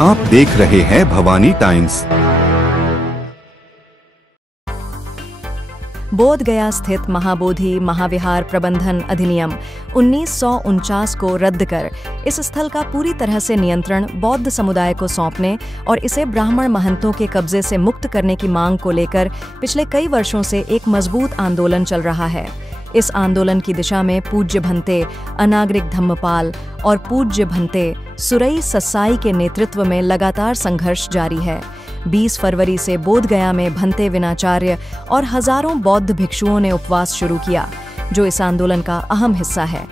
आप देख रहे हैं भवानी टाइम्स। बोध गया स्थित महाबोधि महाविहार प्रबंधन अधिनियम 1949 को रद्द कर इस स्थल का पूरी तरह से नियंत्रण बौद्ध समुदाय को सौंपने और इसे ब्राह्मण महंतों के कब्जे से मुक्त करने की मांग को लेकर पिछले कई वर्षों से एक मजबूत आंदोलन चल रहा है। इस आंदोलन की दिशा में पूज्य भंते अनागरिक धम्मपाल और पूज्य भंते सुरई ससाई के नेतृत्व में लगातार संघर्ष जारी है। 20 फरवरी से बोध गया में भंते विनाचार्य और हजारों बौद्ध भिक्षुओं ने उपवास शुरू किया, जो इस आंदोलन का अहम हिस्सा है।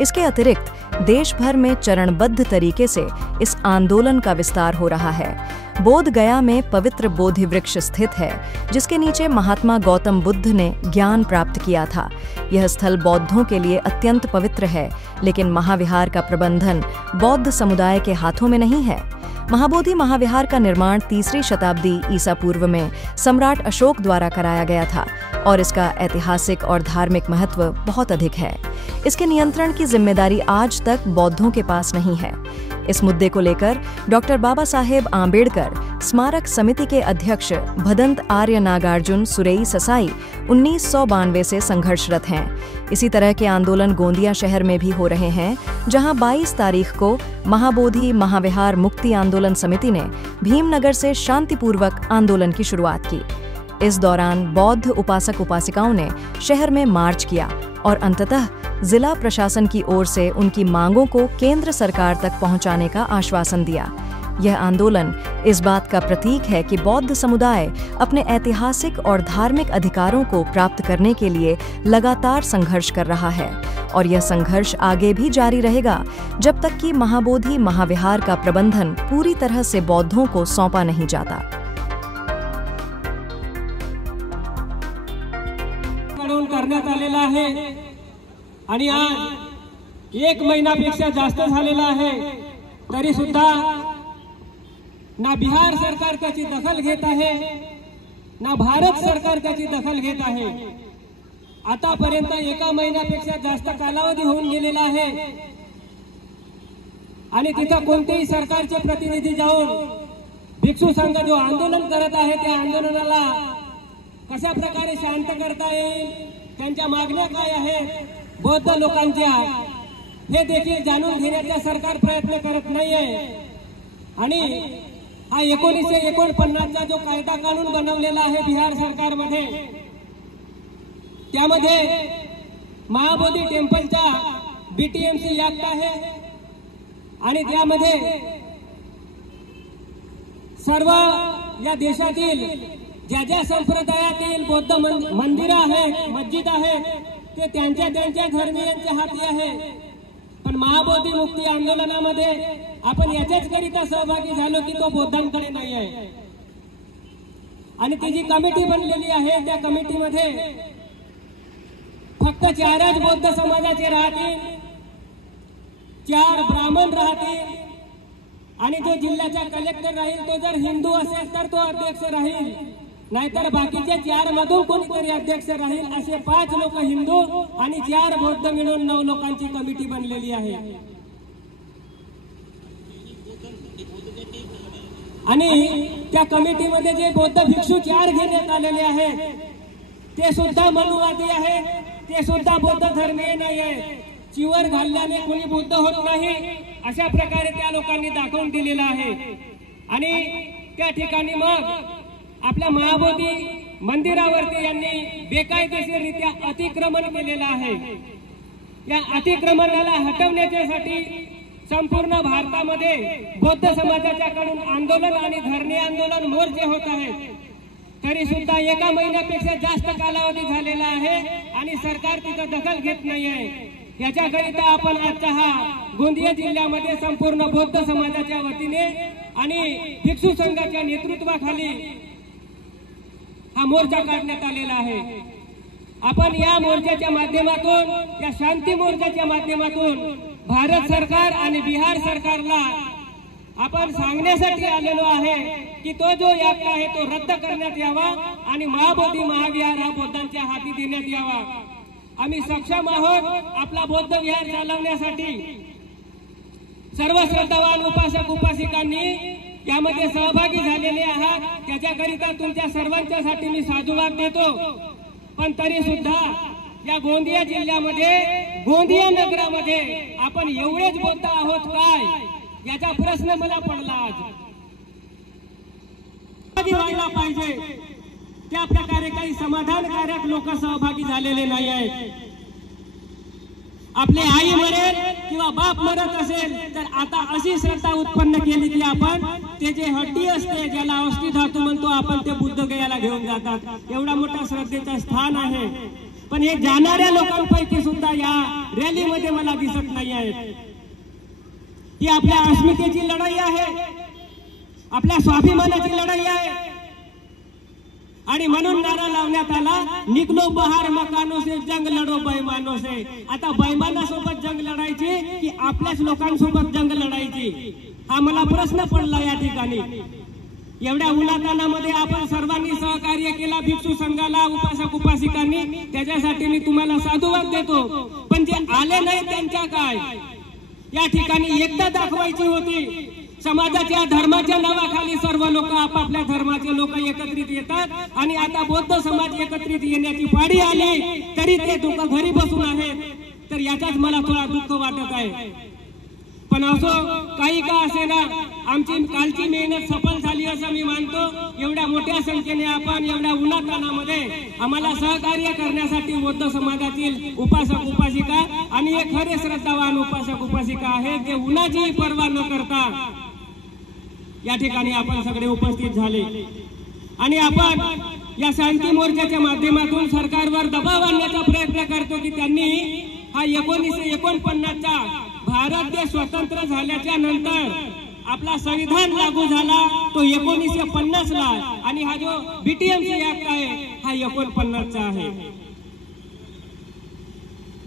इसके अतिरिक्त देश भर में चरणबद्ध तरीके से इस आंदोलन का विस्तार हो रहा है। बोध गया में पवित्र बोधि वृक्ष स्थित है, जिसके नीचे महात्मा गौतम बुद्ध ने ज्ञान प्राप्त किया था। यह स्थल बौद्धों के लिए अत्यंत पवित्र है, लेकिन महाविहार का प्रबंधन बौद्ध समुदाय के हाथों में नहीं है। महाबोधि महाविहार का निर्माण 3री शताब्दी ईसा पूर्व में सम्राट अशोक द्वारा कराया गया था और इसका ऐतिहासिक और धार्मिक महत्व बहुत अधिक है। इसके नियंत्रण की जिम्मेदारी आज तक बौद्धों के पास नहीं है। इस मुद्दे को लेकर डॉक्टर बाबा साहेब आंबेडकर स्मारक समिति के अध्यक्ष भदंत आर्य नागार्जुन सुरेई ससाई 1992 से संघर्षरत हैं। इसी तरह के आंदोलन गोंदिया शहर में भी हो रहे हैं, जहां 22 तारीख को महाबोधि महाविहार मुक्ति आंदोलन समिति ने भीमनगर से शांतिपूर्वक आंदोलन की शुरुआत की। इस दौरान बौद्ध उपासक उपासिकाओं ने शहर में मार्च किया और अंततः जिला प्रशासन की ओर से उनकी मांगों को केंद्र सरकार तक पहुंचाने का आश्वासन दिया। यह आंदोलन इस बात का प्रतीक है कि बौद्ध समुदाय अपने ऐतिहासिक और धार्मिक अधिकारों को प्राप्त करने के लिए लगातार संघर्ष कर रहा है और यह संघर्ष आगे भी जारी रहेगा जब तक कि महाबोधि महाविहार का प्रबंधन पूरी तरह से बौद्धों को सौंपा नहीं जाता। करण्यात आलेला आहे आणि आज 1 महिन्यापेक्षा जास्त झालेला आहे, तरी सुद्धा ना बिहार सरकार त्याची दखल घेत आहे ना भारत सरकार त्याची दखल घेत आहे। आतापर्यंत 1 महिन्यापेक्षा जास्त कालावधी होऊन गेलेला आहे आणि तिथे कोणतेही सरकारचे प्रतिनिधी जाऊन भिक्षू संघ जो आंदोलन करत आहे त्या आंदोलनाला कशा प्रकारे शांत करता येईल, त्यांच्या मागण्या काय आहेत बौद्ध लोकांच्या, हे देखील जाणून घेण्याचा सरकार प्रयत्न करत नाहीये। आणि हा 1949चा जो कायदा कानून बनवलेला आहे बिहार सरकारमध्ये, त्यामध्ये महाबोधी टेम्पलचा बीटीएमसी ऍक्ट आहे आणि त्यामध्ये सर्व या देशातील ज्या ज्या संप्रदायातील बौद्ध मंदिरं आहेत, मस्जिद आहेत, ते त्यांच्या धर्मीयांच्या हाती आहे। पण महाबोधी मुक्ती आंदोलनामध्ये आपण याच्याच करिता सहभागी झालो की तो बौद्धांकडे नाही आहे। आणि ती जी कमिटी बनलेली आहे त्या कमिटीमध्ये फक्त 4च बौद्ध समाजाचे राहतील, 4 ब्राह्मण राहतील आणि जो जिल्ह्याचा कलेक्टर राहील तो जर हिंदू असेल तर तो अध्यक्ष राहील, नाहीतर बाकीचे 4 मधून कोणीतरी अध्यक्ष राहील। असे 5 लोक हिंदू आणि 4 बौद्ध मिळून 9 लोकांची कमिटी बनलेली आहे। आणि त्या कमिटीमध्ये जे बौद्ध भिक्षू 4 घेण्यात आलेले आहेत ते सुद्धा मनुवादी आहेत, ते सुद्धा बौद्ध धर्मीय नाही आहे। चिवर घालल्याने कोणी बुद्ध होत नाही अशा प्रकारे त्या लोकांनी दाखवून दिलेला आहे। आणि त्या ठिकाणी मग आपल्या महाबोधी मंदिरावरती यांनी बेकायदेशीररित्या अतिक्रमण केलेलं आहे। या अतिक्रमणाला हटवण्यासाठी संपूर्ण भारतामध्ये बौद्ध समाजाच्याकडून आंदोलन आणि धरणे आंदोलन मोर्चे होत आहेत, तरी सुद्धा 1 महिन्यापेक्षा जास्त कालावधी झालेला आहे आणि सरकार तिथं दखल घेत नाही आहे। याच्याकरिता आपण आजचा हा गोंदिया जिल्ह्यामध्ये संपूर्ण बौद्ध समाजाच्या वतीने आणि भिक्षू संघाच्या नेतृत्वाखाली हा मोर्चा काढण्यात आलेला आहे। आपण या मोर्चाच्या माध्यमातून, या शांती मोर्चाच्या माध्यमातून भारत सरकार आणि बिहार सरकारला आपण सांगण्यासाठी आलेलो आहे की तो जो ऍक्ट आहे तो रद्द करण्यात यावा आणि महाबोधी महाविहार हा बौद्धांच्या हाती देण्यात यावा। आम्ही सक्षम आहोत आपला बौद्ध विहार चालवण्यासाठी। सर्व श्रद्धावान उपासक उपासिकांनी यामध्ये सहभागी झालेले आहात त्याच्याकरिता तुमच्या सर्वांच्यासाठी मी साधुवाद देतो। पण तरी सुद्धा या गोंदिया जिल्ह्यामध्ये गोंदिया नगरामध्ये आपण एवढेच बोलता आहोत काय याचा प्रश्न मला पडला आज। व्हायला पाहिजे त्या प्रकारे काही समाधानकारक लोक सहभागी झालेले नाही आहेत। आपले आई मरेल किंवा बाप मरत असेल तर आता अशी श्रद्धा उत्पन्न केली की आपण ते जे हड्डी असते ज्याला अस्थि धातू म्हणतो आपण ते बुद्धगयाला घेऊन जातात। एवढा मोठा श्रद्धेचं स्थान आहे। पण हे जाणाऱ्या लोकांपैकी सुद्धा या रॅलीमध्ये मला दिसत नाही आहेत। ही आपल्या अस्मितेची लढाई आहे, आपल्या स्वाभिमानाची लढाई आहे। आणि म्हणून नारा लावण्यात आला निकलो बहार मकानो से जंग लढो बैमानो से। आता बैमानासोबत जंग लढायची की आपल्याच लोकांसोबत जंग लढायची हा मला प्रश्न पडला या ठिकाणी। एवढ्या उन्हातानामध्ये आपण सर्वांनी सहकार्य केला भिक्षू संघाला उपासक उपासिकांनी त्याच्यासाठी मी तुम्हाला साधुवाद देतो। पण जे आले नाही त्यांच्या काय या ठिकाणी एकदा दाखवायची होती। समाजाच्या धर्माच्या नावाखाली सर्व लोक आपापल्या धर्माचे लोक एकत्रित येतात आणि आता बौद्ध समाज एकत्रित येण्याची पाळी आली तरी ते दुःख घरी बसून आहेत। तर याचाच मला थोडा दुःख वाटत आहे। पण असो काही का असेना आमची कालची मेहनत सफल झाली असं मी मानतो। एवढ्या मोठ्या संख्येने आपण एवढ्या उन्हातानामध्ये आम्हाला सहकार्य करण्यासाठी बौद्ध समाजातील उपासक उपासिका आणि हे खरे श्रद्धावान उपासक उपासिका आहेत ते उन्हाची पर्वा न करता या ठिकाणी आपण सगळे उपस्थित झाले। आणि आपण या शांती मोर्चाच्या माध्यमातून सरकारवर दबाव आणण्याचा प्रयत्न करतो की त्यांनी हा 1949चा भारत देश स्वतंत्र झाल्याच्या नंतर आपला संविधान लागू झाला तो 1950 ला आणि हा जो बीटीएमसी ऍक्ट आहे हा 49चा आहे।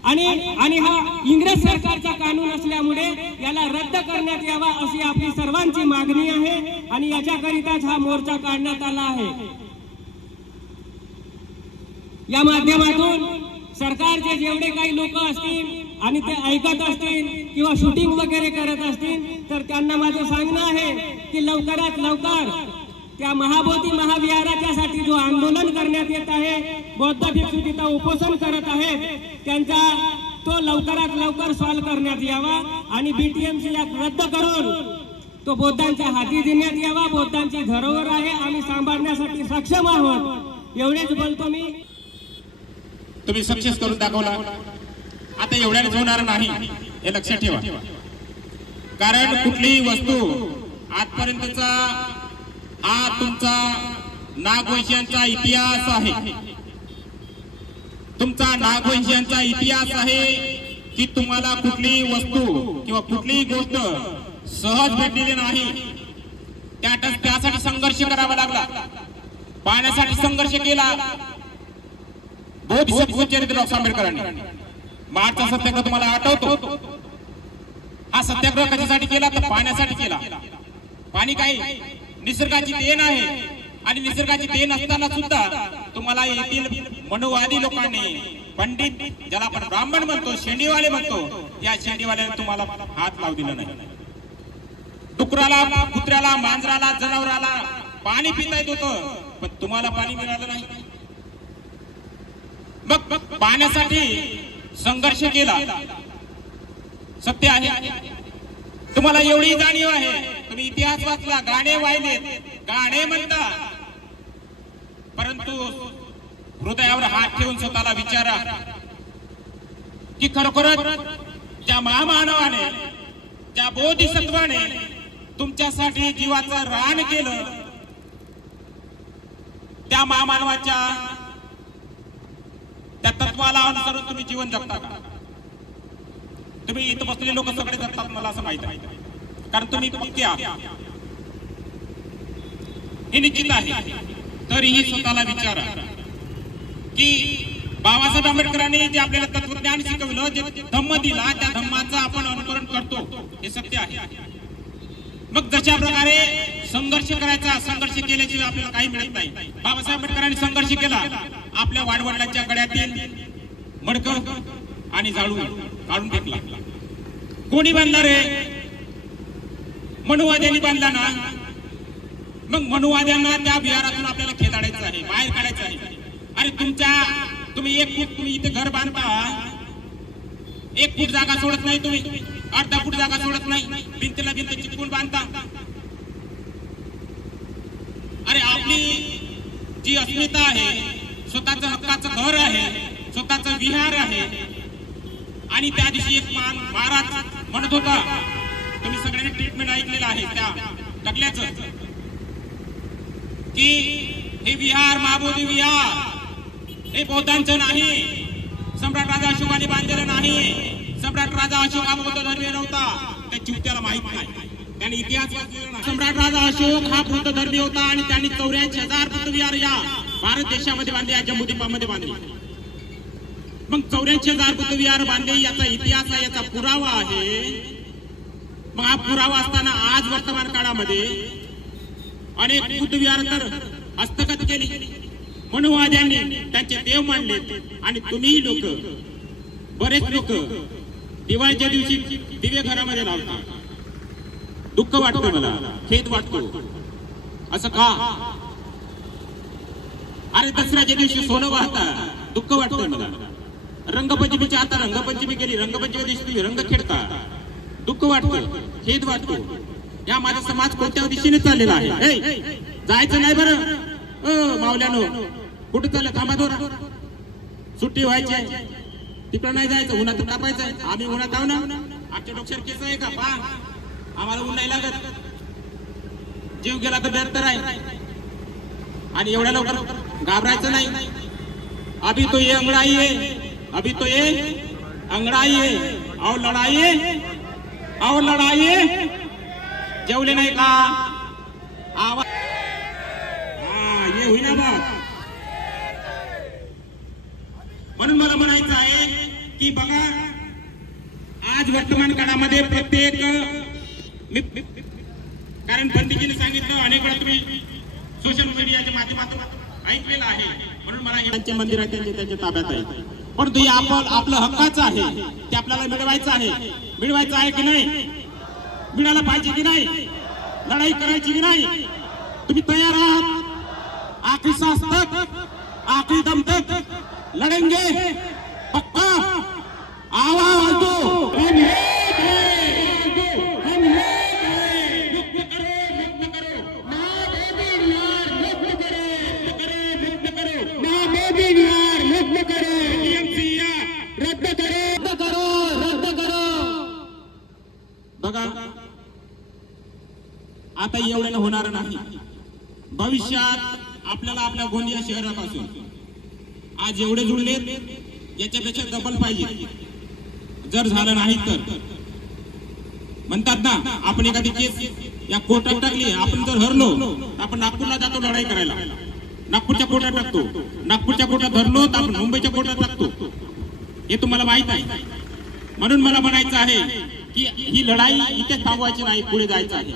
आणि हा इंग्रज सरकारचा कानून असल्यामुळे याला रद्द करण्यात यावा अशी आपली सर्वांची मागणी आहे आणि याच्याकरिताच हा मोर्चा काढण्यात आला आहे। या माध्यमातून सरकारचे जेवढे काही लोक असतील आणि ते ऐकत असतील किंवा शूटिंग वगैरे करत असतील तर त्यांना माझं सांगणं आहे की लवकरात लवकर त्या महाबोधी महाविहाराच्या साठी जो आंदोलन करण्यात येत आहे बौद्ध भिक्षू तिथं उपोषण करत आहेत त्यांचा तो लवकरात लवकर सॉल्व करण्यात यावा आणि बीटीएमसी रद्द करून तो बौद्धांच्या हाती देण्यात यावा। बौद्धांची धरोहर आहे आम्ही सांभाळण्यासाठी सक्षम आहोत एवढेच बोलतो मी। तुम्ही सक्सेस करून दाखवला आता एवढ्याने होणार नाही हे लक्षात ठेवा। कारण कुठलीही वस्तू आजपर्यंतचा हा तुमचा नागवंशीयांचा इतिहास आहे। तुमचा नागवंशीयांचा इतिहास आहे की तुम्हाला कुठलीही वस्तू किंवा कुठलीही गोष्ट सहज भेटलेली नाही। त्यासाठी संघर्ष करावा लागला, पाण्यासाठी संघर्ष केला। बोधिसत्व चरित्र डॉ. आंबेडकरांनी मार्चचा सत्याग्रह तुम्हाला आठवतो। हा सत्याग्रह कशासाठी केला तर पाण्यासाठी केला। पाणी काही निसर्गाची देण आहे आणि निसर्गाची देण असताना सुद्धा तुम्हाला येथील मनोवादी लोकांनी पंडित ज्याला आपण ब्राह्मण म्हणतो शेंडीवाले म्हणतो या शेंडीवाल्याने तुम्हाला हात लावू दिला नाही। डुकराला कुत्र्याला मांजराला जनावराला पाणी पिता येत होतं पण तुम्हाला पाणी मिळालं नाही। मग पाण्यासाठी संघर्ष केला सत्य आहे। तुम्हाला एवढी जाणीव आहे तुम्ही इतिहास वाचला गाणे वाहिले गाणे म्हणता परंतु हृदयावर हात ठेवून स्वतःला विचारा की खरोखरच त्या महामानवाने त्या बोधिसत्वाने तुमच्यासाठी जीवाचं रान केलं त्या महामानवाच्या त्या तत्वाला अनुसरून तुम्ही जीवन जगता का? तुम्ही इथं बसलेले लोक सगळे जगतात मला असं माहित आहे कारण तुम्ही पक्के आहात हे निश्चित आहे। तरीही स्वतःला विचारा की बाबासाहेब आंबेडकरांनी जे आपल्याला तत्वज्ञान शिकवलं जे धम्म दिला त्या धम्माचं आपण अनुकरण करतो हे सत्य आहे। मग जशा प्रकारे संघर्ष करायचा संघर्ष केल्याशिवाय आपल्याला काही मिळत नाही। बाबासाहेब आंबेडकरांनी संघर्ष केला आपल्या वाडवडिलांच्या गळ्यातील मडकं आणि झाडू काढून घेतला। कोणी बांधला रे? मनोवाद्यांनी बांधला ना। मग मनुवाद्यांना त्या विहारातून आपल्याला खेदाडायचं आहे, बाहेर काढायचं आहे. अरे तुम्ही एक फूट तुम्ही इथे घर बांधता, 1 फूट जागा सोडत नाही, तुम्ही अर्धा फूट जागा सोडत नाही, भिंतीला भिंत चिटकून बांधता. अरे आपली जी अस्मिता आहे, स्वतःचं हक्काचं घर आहे, स्वतःचं विहार आहे. आणि त्या दिवशी एक महाराज म्हणत होता, तुम्ही सगळ्यांनी ट्रीटमेंट ऐकलेलं आहे त्या टकल्याचं, की हे विहार महाबोधी विहार हे बौद्धांचं नाही, सम्राट राजा अशोकाने बांधलेलं नाही. सम्राट राजा अशोक हा बौद्ध धर्मीय नव्हता, त्या चिवत्याला माहित नाही, त्यांनी इतिहास वाचलेला नाही. सम्राट राजा अशोक हा बौद्ध धर्मीय होता आणि त्यांनी 84,000 बुद्ध विहार या भारत देशामध्ये बांधले, या जम्मूद्वीपामध्ये बांधले. मग 84,000 बुद्ध विहार बांधले, याचा इतिहास आहे, याचा पुरावा आहे. मग हा पुरावा असताना आज वर्तमान काळामध्ये अनेक बुद्ध विहार तर हस्तगत केली, मनुवाद्यांनी त्यांचे देव मानले. आणि तुम्ही लोक, बरेच लोक दिवाळीच्या दिवशी दिवे घरामध्ये लावतात. दुःख वाटतं, मला खेद वाटतो. असं का? अरे दसऱ्याच्या दिवशी सोनं वाहता, दुःख वाटतं मला. रंगपंचमीच्या आता रंगपंचमी गेली, रंगपंचमी दिवशी तुम्ही रंग खेळता, दुःख वाटतं, खेद वाटतो. या माझा समाज कोणत्या दिशेने चाललेला आहे? जायचं नाही बरं मावल्यानो, कुठे चाललं? थांबा दोरा, सुट्टी व्हायची आहे, तिकडं नाही जायचं, उन्हात तापायचंय. आम्ही उन्हात आहो ना, आमच्या डोक्यावर केस आहे का? पहा, आम्हाला ऊन नाही लागत, जीव गेला तर डर तर आहे. आणि एवढ्या लवकर घाबरायचं नाही. अभी तो ये अंगड़ाई है, अभी तो ये अंगड़ाई है, और लड़ाई है, और लड़ाई है. जेवले नाही का? आवाज ये होईना बघ. म्हणून मला म्हणायचं आहे की बघा, आज वर्तमान काळामध्ये प्रत्येक, कारण पंडितजीने सांगितलं, अनेक वेळा तुम्ही सोशल मीडियाच्या माध्यमातून ऐकलेलं आहे, म्हणून मला त्यांचे मंदिर आहे, त्यांच्या ताब्यात आहे. परंतु हे आपलं हक्काचं आहे, ते आपल्याला मिळवायचं आहे. मिळवायचं आहे की नाही? मिळायला पाहिजे की नाही? लढाई करायची की नाही? तुम्ही तयार आहात? आखिरी सांस तक, आखिरी दम तक लड़ेंगे, पक्का? आवाज दो, हम एक हैं, हम एक हैं. मुक्त करो, ना बेबी विहार मुक्त करो, ना बेबी विहार मुक्त करो, टीएमसी रद्द करो. बघा, आता एवढ्यानं होणार नाही. भविष्यात आपल्याला आपल्या गोंदिया शहरापासून आज एवढे जुळले, याच्यापेक्षा डबल पाहिजे. जर झालं नाही तर म्हणतात ना, आपण एखादी केस या कोर्टात टाकली, आपण जर हरलो तर आपण नागपूरला जातो लढाई करायला, नागपूरच्या कोर्टात टाकतो. नागपूरच्या कोर्टात धरलो तर आपण मुंबईच्या कोर्टात टाकतो. हे तुम्हाला माहित आहे. म्हणून मला म्हणायचं आहे की ही लढाई इथे थांबवायची नाही, पुढे जायचं आहे.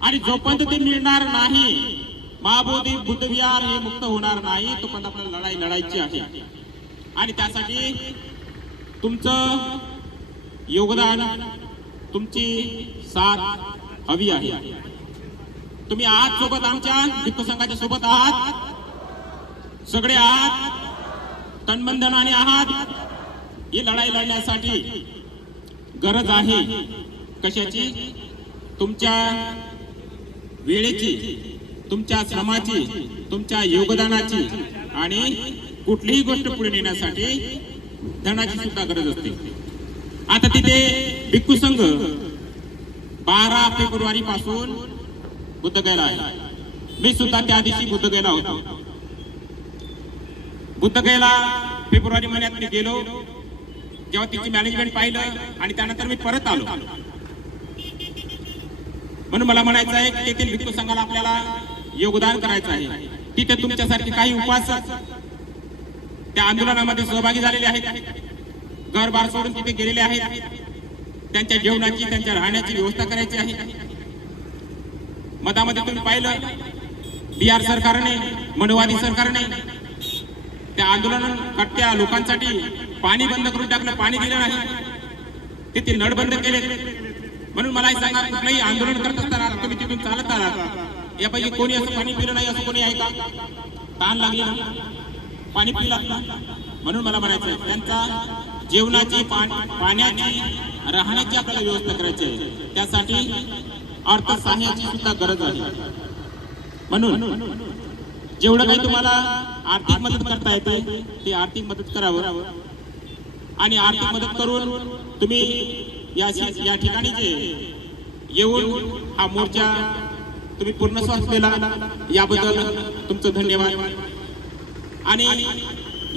आणि जोपर्यंत ते मिळणार नाही, महाबोधी बुद्ध विहार हे मुक्त होणार नाही, तोपर्यंत आपल्याला लढाई लढायची आहे. आणि त्यासाठी तुमचं योगदान, तुमची साथ हवी आहे. तुम्ही आहात सोबत, आमच्या भिक्खू संघाच्या सोबत आहात, सगळे आहात, तनबंधनाने आहात. ही लढाई लढण्यासाठी गरज आहे कशाची? तुमच्या वेळेची, तुमच्या श्रमाची, तुमच्या योगदानाची. आणि कुठलीही गोष्ट पुढे नेण्यासाठी धनाची सुद्धा गरज असते. आता तिथे भिक्खू संघ 12 फेब्रुवारी पासून बुद्धगयेला आहे. मी सुद्धा त्या दिवशी बुद्धगयेला होतो. बुद्धगयेला फेब्रुवारी महिन्यात मी गेलो. जेव्हा तिची मॅनेजमेंट पाहिलं आणि त्यानंतर मी परत आलो. म्हणून मला म्हणायचं आहे की तेथील भिक्खू संघाला आपल्याला योगदान करायचं आहे. तिथे तुमच्यासारखे काही उपासक त्या आंदोलनामध्ये सहभागी झालेले आहेत, घरबार सोडून तिथे गेलेले आहेत. त्यांच्या जेवणाची, त्यांच्या राहण्याची व्यवस्था करायची आहे. मधामध्ये तुम्ही पाहिलं, बिहार सरकारने, मनुवादी सरकारने त्या आंदोलनाकर्त्या लोकांसाठी पाणी बंद करून टाकलं, पाणी दिलं नाही, तिथे नळ बंद केले. म्हणून मला सांगा, कुठलंही आंदोलन करत असताना तुम्ही तिथून चालत आलात, यापैकी कोणी असं पाणी पिलं नाही असं कोणी आहे का? तहान लागली ना, पाणी पिलं ना, म्हणून मला म्हणायचं त्यांचा जेवणाची पाण्याची राहण्याची आपल्याला व्यवस्था करायची आहे. त्यासाठी अर्थसहाय्याची सुद्धा गरज आहे. म्हणून जेवढं काही तुम्हाला आर्थिक मदत करता येते ती आर्थिक मदत करावं आणि आर्थिक मदत करून तुम्ही या ठिकाणी जे येऊन हा मोर्चा तुम्ही पूर्णस्वास केला याबद्दल तुमचं धन्यवाद. आणि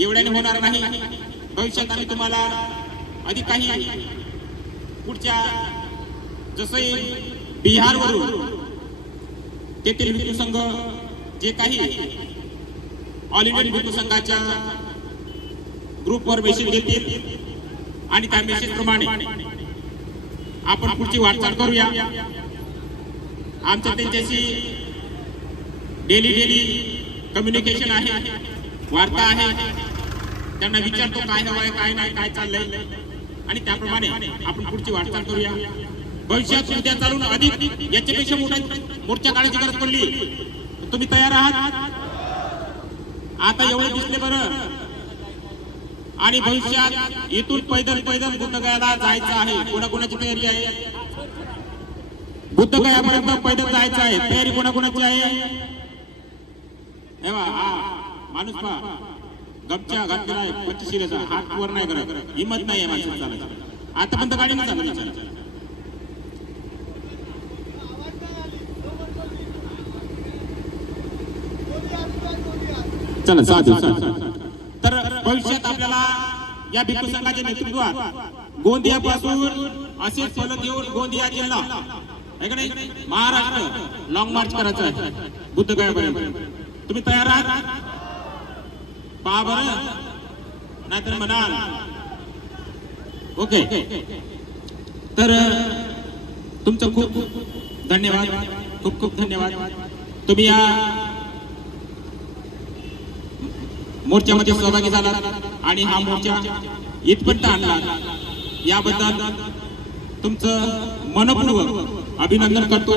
एवढ्याने होणार नाही, भविष्यात आम्ही तुम्हाला अधिक काही पुढच्या जसं बिहारवरून तेथील भिक्खू संघ जे काही ऑल इंडियन भिक्खू संघाच्या ग्रुपवर मेसेज देतील आणि त्या मेसेज प्रमाणे आपण पुढची वाटचाल करूया. आमचं त्यांच्याशी डेली कम्युनिकेशन आहे, वार्ता आहे. त्यांना विचारतो काय हवंय काय नाही काय चाललंय आणि त्याप्रमाणे आपण पुढची वाटचाल करूया. भविष्यात उद्या चालून अधिक याच्यापेक्षा मोर्चा काढायची गरज पडली तुम्ही तयार आहात? आता एवढे दिसले बरं. आणि भविष्यात इथून पैदल बुद्धगयाला जायचं आहे. कोणाकोणाची तयारी आहे? बुद्धगयापर्यंत पैदल जायचं आहे. तयारी कोणाकोणाची आहे? माणूस पहा गपच्या घातलेला आहे, पच्चीशीलाचा हात वर नाही करत, हिंमत नाही आहे माणसाला चालायची. आतापर्यंत गाडी नाही चालत. चला साधू. तर भविष्यात आपल्याला या भिक्खू संघाच्या नेतृत्वात गोंदियापासून असे फलक येऊन गोंदिया जिल्हा महाराष्ट्र लॉंग मार्च करायचं आहे बुद्धगयापर्यंत. तुम्ही तयार आहात? पहा बरं, नाहीतर म्हणाल. ओके, तर तुमचं खूप धन्यवाद, खूप धन्यवाद. तुम्ही या मोर्चामध्ये सहभागी झालात आणि हा मोर्चा इथपर्यंत आणला याबद्दल तुमचं मनपूर्वक अभिनंदन करतो.